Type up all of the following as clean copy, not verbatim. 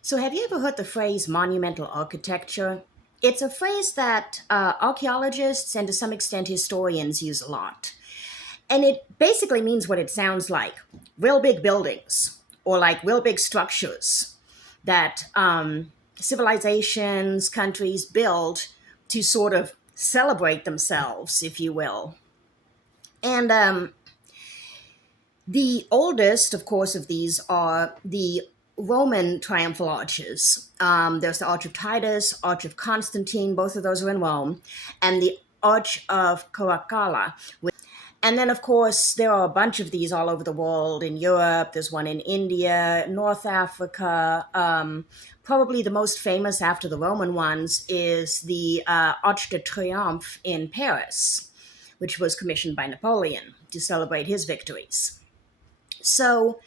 So, have you ever heard the phrase monumental architecture? It's a phrase that archaeologists and to some extent historians use a lot. And it basically means what it sounds like real big buildings or like real big structures that civilizations, countries build to sort of celebrate themselves, if you will. And the oldest, of course, of these are the Roman triumphal arches. There's the Arch of Titus, Arch of Constantine, both of those are in Rome, and the Arch of Caracalla. And then, of course, there are a bunch of these all over the world in Europe. There's one in India, North Africa. Probably the most famous after the Roman ones is the Arch de Triomphe in Paris, which was commissioned by Napoleon to celebrate his victories. So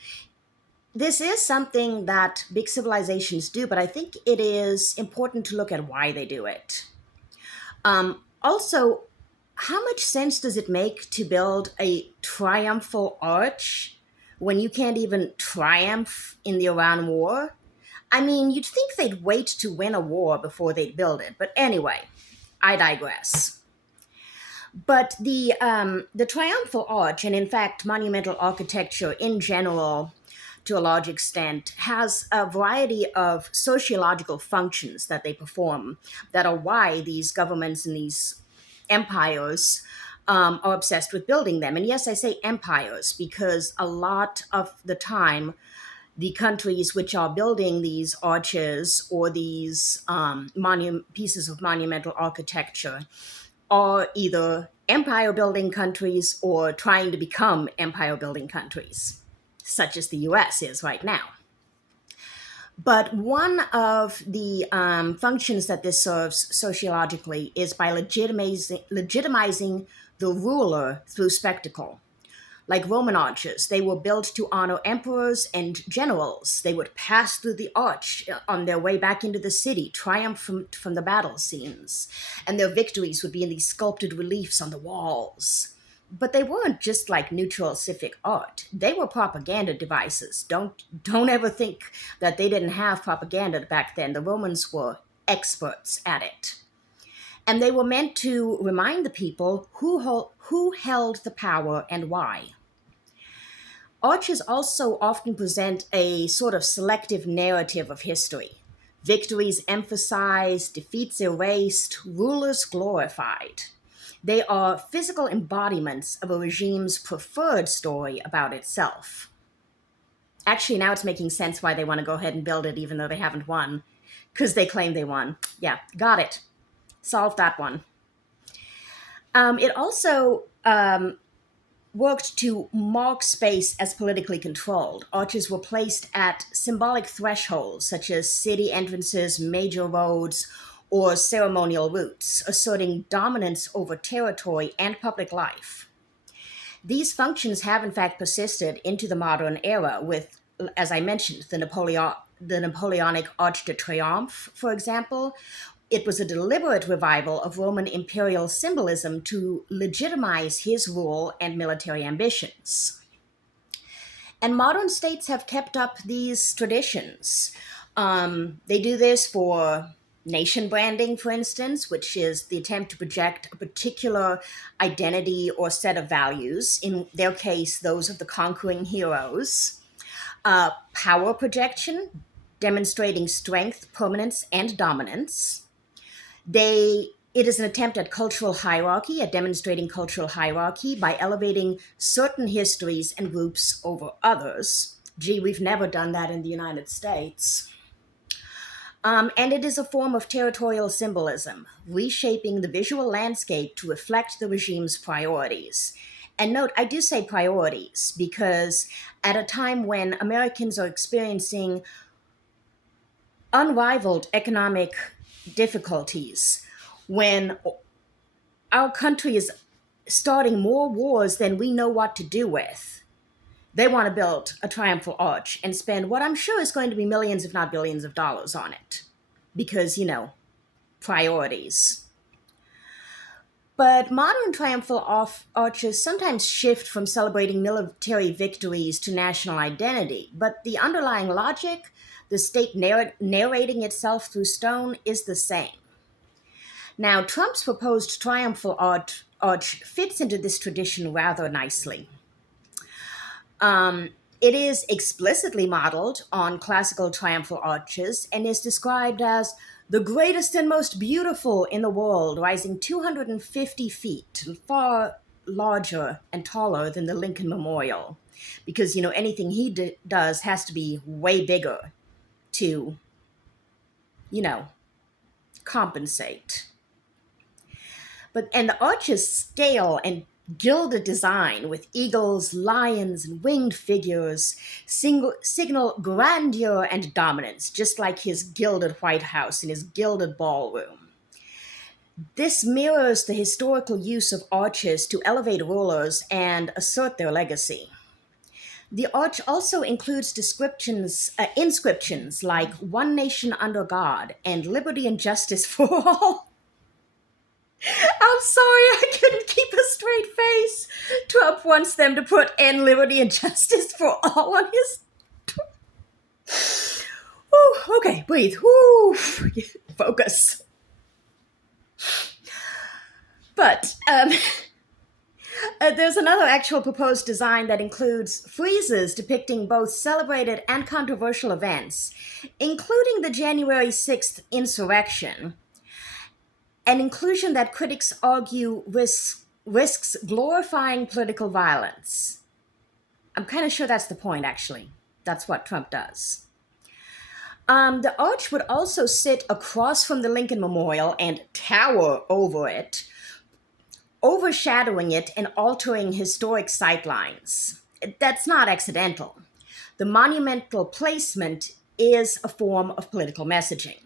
this is something that big civilizations do, but I think it is important to look at why they do it. Also, how much sense does it make to build a triumphal arch when you can't even triumph in the Iran war? I mean, you'd think they'd wait to win a war before they'd build it, but anyway, I digress. But the triumphal arch, and in fact, monumental architecture in general, to a large extent, has a variety of sociological functions that they perform that are why these governments and these empires are obsessed with building them. And yes, I say empires because a lot of the time, the countries which are building these arches or these pieces of monumental architecture are either empire building countries or trying to become empire building countries, such as the US is right now. But one of the functions that this serves sociologically is by legitimizing the ruler through spectacle. Like Roman arches, they were built to honor emperors and generals. They would pass through the arch on their way back into the city, triumph from the battle scenes, and their victories would be in these sculpted reliefs on the walls. But they weren't just like neutral civic art. They were propaganda devices. Don't ever think that they didn't have propaganda back then. The Romans were experts at it. And they were meant to remind the people who held the power and why. Arches also often present a sort of selective narrative of history. Victories emphasized, defeats erased, rulers glorified. They are physical embodiments of a regime's preferred story about itself. Actually, now it's making sense why they want to go ahead and build it even though they haven't won, because they claim they won. Yeah, got it. Solved that one. It also worked to mark space as politically controlled. Arches were placed at symbolic thresholds, such as city entrances, major roads, or ceremonial routes, asserting dominance over territory and public life. These functions have in fact persisted into the modern era with, as I mentioned, the Napoleonic Arch de Triomphe, for example. It was a deliberate revival of Roman imperial symbolism to legitimize his rule and military ambitions. And modern states have kept up these traditions. They do this for nation branding, for instance, which is the attempt to project a particular identity or set of values, in their case, those of the conquering heroes. Power projection, demonstrating strength, permanence, and dominance. It is an attempt at cultural hierarchy, at demonstrating cultural hierarchy by elevating certain histories and groups over others. Gee, we've never done that in the United States. And it is a form of territorial symbolism, reshaping the visual landscape to reflect the regime's priorities. And note, I do say priorities because at a time when Americans are experiencing unrivaled economic difficulties, when our country is starting more wars than we know what to do with, they want to build a triumphal arch and spend what I'm sure is going to be millions, if not billions of dollars on it. Because, priorities. But modern triumphal arches sometimes shift from celebrating military victories to national identity. But the underlying logic, The state narrating itself through stone is the same. Now, Trump's proposed triumphal arch fits into this tradition rather nicely. It is explicitly modeled on classical triumphal arches and is described as the greatest and most beautiful in the world, rising 250 feet, far larger and taller than the Lincoln Memorial. Because, anything he does has to be way bigger to, you know, compensate. And the arch's scale and gilded design with eagles, lions, and winged figures signal grandeur and dominance, just like his gilded White House and his gilded ballroom. This mirrors the historical use of arches to elevate rulers and assert their legacy. The arch also includes inscriptions like "One Nation Under God" and "Liberty and Justice for All." I'm sorry, I couldn't keep a straight face. Trump wants them to put "and liberty and justice for all" on his. Whew, okay, breathe. Whew, focus. But there's another actual proposed design that includes friezes depicting both celebrated and controversial events, including the January 6th insurrection. An inclusion that critics argue risks glorifying political violence. I'm kind of sure that's the point, actually. That's what Trump does. The arch would also sit across from the Lincoln Memorial and tower over it, overshadowing it and altering historic sightlines. That's not accidental. The monumental placement is a form of political messaging.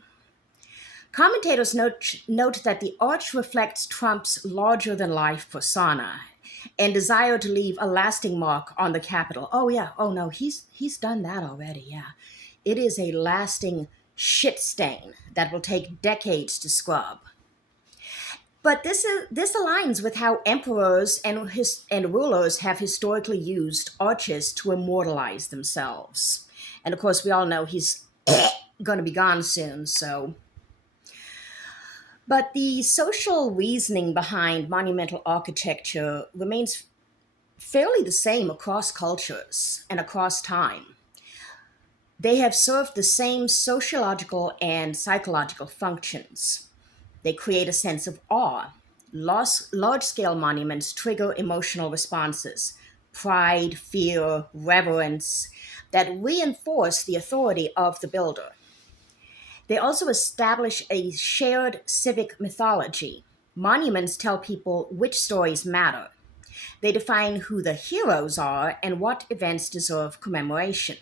Commentators note that the arch reflects Trump's larger-than-life persona and desire to leave a lasting mark on the Capitol. Oh, yeah. Oh, no, he's done that already, yeah. It is a lasting shit stain that will take decades to scrub. But this aligns with how emperors and rulers have historically used arches to immortalize themselves. And, of course, we all know he's going to be gone soon, so... But the social reasoning behind monumental architecture remains fairly the same across cultures and across time. They have served the same sociological and psychological functions. They create a sense of awe. Large-scale monuments trigger emotional responses, pride, fear, reverence, that reinforce the authority of the builder. They also establish a shared civic mythology. Monuments tell people which stories matter. They define who the heroes are and what events deserve commemoration.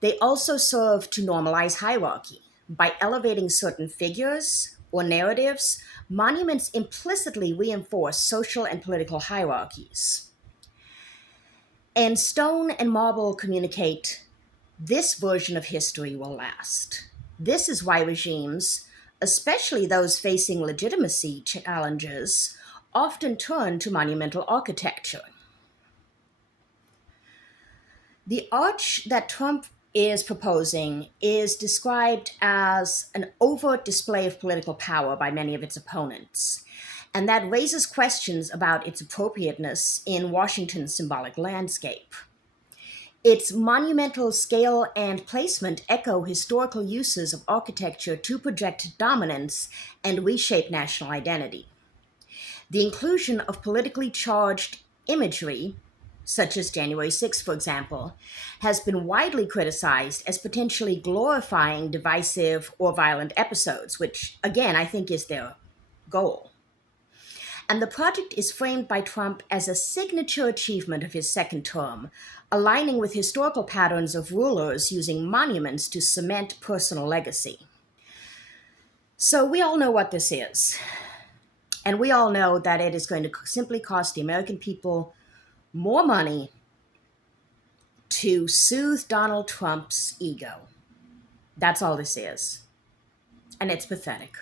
They also serve to normalize hierarchy. By elevating certain figures or narratives, monuments implicitly reinforce social and political hierarchies. And stone and marble communicate, this version of history will last. This is why regimes, especially those facing legitimacy challenges, often turn to monumental architecture. The arch that Trump is proposing is described as an overt display of political power by many of its opponents, and that raises questions about its appropriateness in Washington's symbolic landscape. Its monumental scale and placement echo historical uses of architecture to project dominance and reshape national identity. The inclusion of politically charged imagery, such as January 6th, for example, has been widely criticized as potentially glorifying divisive or violent episodes, which, again, I think is their goal. And the project is framed by Trump as a signature achievement of his second term, aligning with historical patterns of rulers using monuments to cement personal legacy. So we all know what this is. And we all know that it is going to simply cost the American people more money to soothe Donald Trump's ego. That's all this is. And it's pathetic.